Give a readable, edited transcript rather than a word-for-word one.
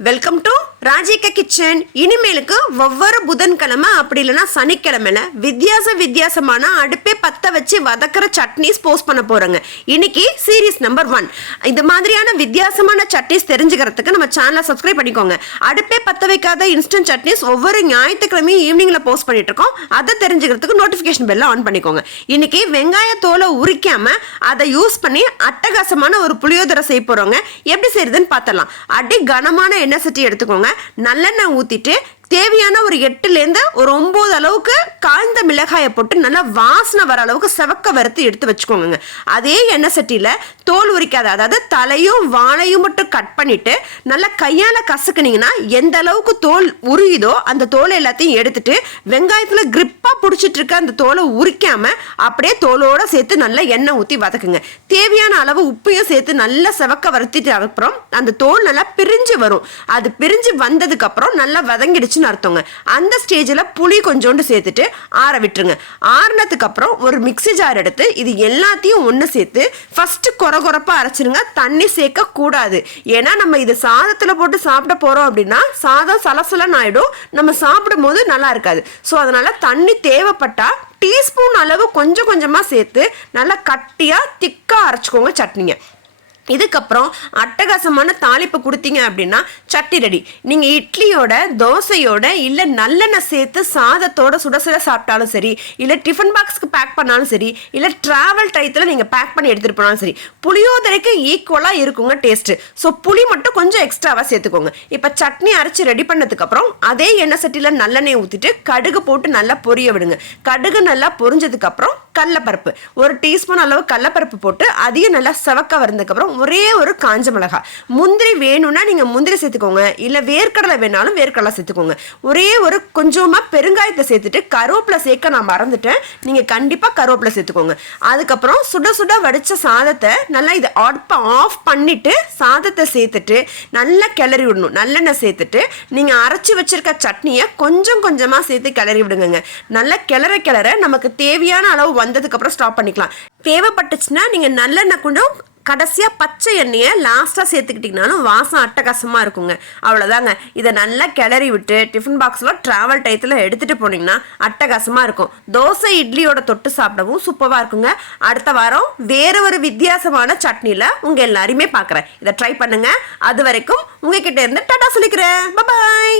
Welcome to Rajika kitchen. இனிமேலுக்கு ஒவ்வொரு புதன்கிழமை அப்படி இல்லைன்னா சனிக்கிழமையில வித்தியாசமான அடுப்பே பற்ற வச்சு வதக்கிற சட்னிஸ் போஸ்ட் பண்ண போறோங்க. இன்னைக்கு சீரீஸ் நம்பர் 1. இந்த மாதிரியான வித்தியாசமான சட்னிஸ் தெரிஞ்சுக்கிறதுக்கு நம்ம சேனலை சப்ஸ்கிரைப் பண்ணிக்கோங்க. அடுப்பே பற்ற வைக்காத இன்ஸ்டன்ட் சட்னிஸ் ஒவ்வொரு ஞாயிற்றுக்கிழமையும் ஈவினிங்ல போஸ்ட் பண்ணிட்டு இருக்கோம். அதை தெரிஞ்சுக்கிறதுக்கு நோட்டிபிகேஷன் பெல்ல ஆன் பண்ணிக்கோங்க. இன்னைக்கு வெங்காய தோலை உரிக்காம அதை யூஸ் பண்ணி அட்டகாசமான ஒரு புளியோதரை செய்ய போறோங்க. எப்படி செய்யறதுன்னு பார்த்தலாம். அடி கனமான எண்ணெய் சட்டி எடுத்துக்கோங்க. நல்லெண்ணெய் ஊத்திட்டு தேவையான ஒரு 8லேருந்து ஒரு 9 அளவுக்கு காய்ந்த மிளகாயை போட்டு நல்லா வாசனை வர அளவுக்கு செவக்க வறுத்து எடுத்து வச்சுக்கோங்க. அதே எண்ணெய் சட்டியில தோல் உரிக்காத, அதாவது தலையும் வாழையும் மட்டும் கட் பண்ணிட்டு நல்லா கையால கசக்குனீங்கன்னா எந்த அளவுக்கு தோல் உரியுதோ அந்த தோலை எல்லாத்தையும் எடுத்துட்டு வெங்காயத்துல கிரிப்பா பிடிச்சிட்டு இருக்க அந்த தோலை உரிக்காம அப்படியே தோலோட சேர்த்து நல்லா எண்ணெய் ஊற்றி வதக்குங்க. தேவையான அளவு உப்பையும் சேர்த்து நல்லா செவக்க வறுத்திட்டு அப்புறம் அந்த தோல் நல்லா பிரிஞ்சு வரும். அது பிரிஞ்சு வந்ததுக்கு அப்புறம் நல்லா வதங்கிடுச்சு அர்த்தங்க. அந்த ஸ்டேஜ்ல புளி கொஞ்சோண்டு சேர்த்துட்டு ஆற விட்டுருங்க. ஆறுனதுக்கு அப்புறம் ஒரு மிக்ஸி ஜார் எடுத்து இது எல்லாத்தையும் ஒன்று சேர்த்து ஃபர்ஸ்ட் கொரகொரப்பா அரைச்சிருங்க. தண்ணி சேர்க்க கூடாது. ஏன்னா நம்ம இது சாதத்துல போட்டு சாப்பிட போறோம் அப்படின்னா சாதம் சலசலன்னு ஆயிடும். நம்ம சாப்பிடும் போது நல்லா இருக்காது. ஸோ அதனால தண்ணி தேவைப்பட்டா டீஸ்பூன் அளவு கொஞ்சம் கொஞ்சமா சேர்த்து நல்லா கட்டியா திக்கா அரைச்சிக்கோங்க சட்னியை. இதுக்கப்புறம் அட்டகாசமான தாளிப்பு கொடுத்தீங்க அப்படின்னா சட்னி ரெடி. நீங்கள் இட்லியோட தோசையோட இல்லை நல்லெண்ணெய் சேர்த்து சாதத்தோட சுட சுட சாப்பிட்டாலும் சரி, இல்லை டிஃபன் பாக்ஸ்க்கு பேக் பண்ணாலும் சரி, இல்லை ட்ராவல் டயத்தில் நீங்கள் பேக் பண்ணி எடுத்துகிட்டு போனாலும் சரி, புளியோதரைக்கு ஈக்குவலாக இருக்குங்க டேஸ்ட்டு. ஸோ புளி மட்டும் கொஞ்சம் எக்ஸ்ட்ராவாக சேர்த்துக்கோங்க. இப்போ சட்னி அரைச்சி ரெடி பண்ணதுக்கப்புறம் அதே எண்ணெய் சட்டியில் நல்லெண்ணெய் ஊற்றிட்டு கடுகு போட்டு நல்லா பொரிய விடுங்க. கடுகு நல்லா பொரிஞ்சதுக்கப்புறம் கடலைப்பருப்பு 1 டீஸ்பூன் அளவு கடலைப்பருப்பு போட்டு அதையும் நல்லா செவக்க வந்ததுக்கப்புறம் ஒரே ஒரு காஞ்ச மிளகாய். முந்திரி வேணும்னா நீங்க முந்திரி சேர்த்துக்கோங்க, இல்ல வேர்க்கடலை வேணாலும் வேர்க்கடலை சேர்த்துக்கோங்க. ஒரே ஒரு கொஞ்சமா பெருங்காயத்தை சேர்த்துட்டு கருவேப்பிலை சேர்க்க நான் மறந்துட்டேன். நீங்க கண்டிப்பா கருவேப்பிலை சேர்த்துக்கோங்க. அதுக்கப்புறம் சுட சுட வடிச்ச சாதத்தை நல்லா இதை அடுப்பை ஆஃப் பண்ணிட்டு சாதத்தை சேர்த்துட்டு நல்லா கிளறி விடணும். நல்லெண்ணெய் சேர்த்துட்டு நீங்க அரைச்சி வச்சிருக்க சட்னியை கொஞ்சம் கொஞ்சமா சேர்த்து கிளறி விடுங்க. நல்லா கிளற நமக்கு தேவையான அளவு வந்ததுக்கு அப்புறம் ஸ்டாப் பண்ணிக்கலாம். தேவைப்பட்டுச்சுன்னா நீங்க நல்லெண்ணெய் கூட கடைசியாக பச்சை எண்ணெயை லாஸ்ட்டாக சேர்த்துக்கிட்டிங்கனாலும் வாசம் அட்டகாசமாக இருக்குங்க. அவ்வளோதாங்க. இதை நல்லா கிளறி விட்டு டிஃபன் பாக்ஸில் ட்ராவல் டயத்தில் எடுத்துகிட்டு போனீங்கன்னா அட்டகாசமாக இருக்கும். தோசை இட்லியோட தொட்டு சாப்பிடவும் சூப்பராக இருக்குங்க. அடுத்த வாரம் வேறு ஒரு வித்தியாசமான சட்னியில் உங்கள் எல்லாரையுமே பார்க்குறேன். இதை ட்ரை பண்ணுங்கள். அது வரைக்கும் உங்ககிட்ட இருந்து டாடா சொல்லிக்கிறேன். பாய்.